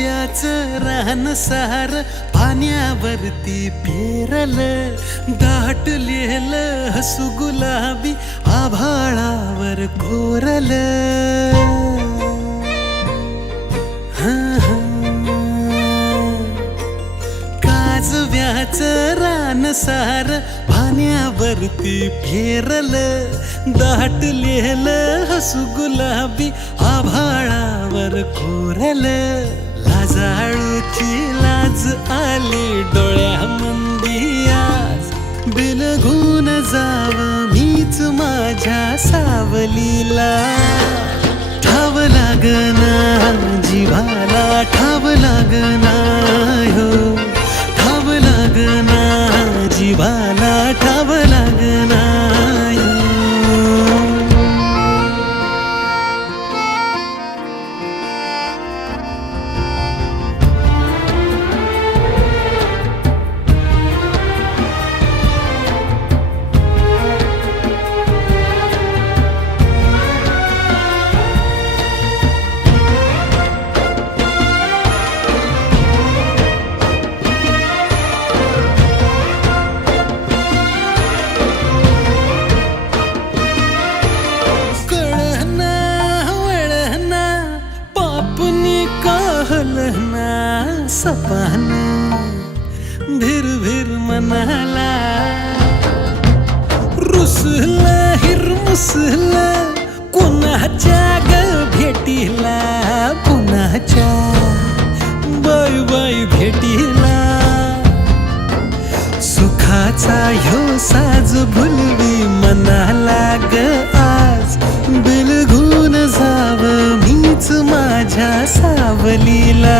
काजव्याचं रान सार पाण्यावरती पेरल, दाटलेलं हसू गुलाबी आभाळावर कोरल. काजव्याचं रान सार पाण्यावरती पेरल, दाटलेलं हसू गुलाबी आभाळावर कोरल. लाजाळूची लाज आली डोळ्यामंदी आज, बिलगून जाव मीच माझ्या सावलीला. ठाव लागना जीवाला, ठाव लागना हो, ठाव लागना जीवाला, ठाव लागना हो. सपान भिर भिर मनाला, रुसलं हिरमुसलं कोणाच्या ग भेटीला, कोणाच्या बाय बाय भेटीला. सुखाचा ह्यो साज भुलवी मनाला ग आज, बिलगून जाव मीच माझ्या सावलीला.